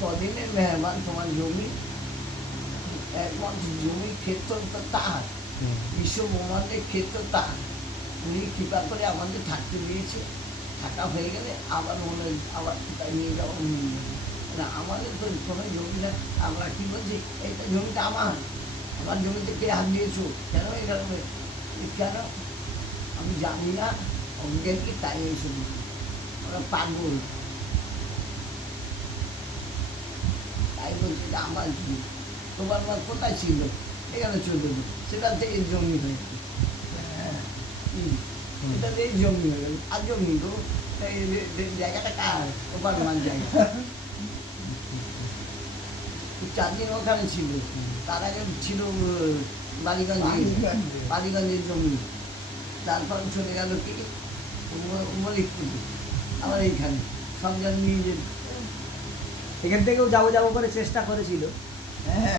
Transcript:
কদিনের মেহমান, তোমার জমি একমাত্র জমি ক্ষেত্র তো তার, বিশ্ব ব্রহ্মাণ্ডের ক্ষেত্র তার। উনি কৃপা করে আমাদের থাকতে দিয়েছে। থাকা হয়ে গেলে আবার মনে আবার তাই নিয়ে যাওয়া না, আমাদের তো কোনো জমি না। আমরা কী বলছি, এইটা জমিটা আমার জমিতে কে হাত দিয়েছো, কেন এখানে, কেন আমি জানি না, অজ্ঞানকে তাই এসে আমরা পাগল। তাই বলছি এটা আমার জমি, তোমার মা কোথায় ছিল, এখানে চলে যাবে, সেটা থেকে জমি হয়ে গেল। হ্যাঁ, এটা দিয়ে জমি হয়ে গেল, আর জমি তো জায়গাটা কার, ওপার মান জায়গা। 4 দিন ওখানে ছিল, তার আগে ছিল বালিগঞ্জের জমি, তারপর চলে গেল কি মলিকপুর, আবার এইখানে সব জন নিয়ে এখান থেকেও যাবো যাবো করে চেষ্টা করেছিল। হ্যাঁ।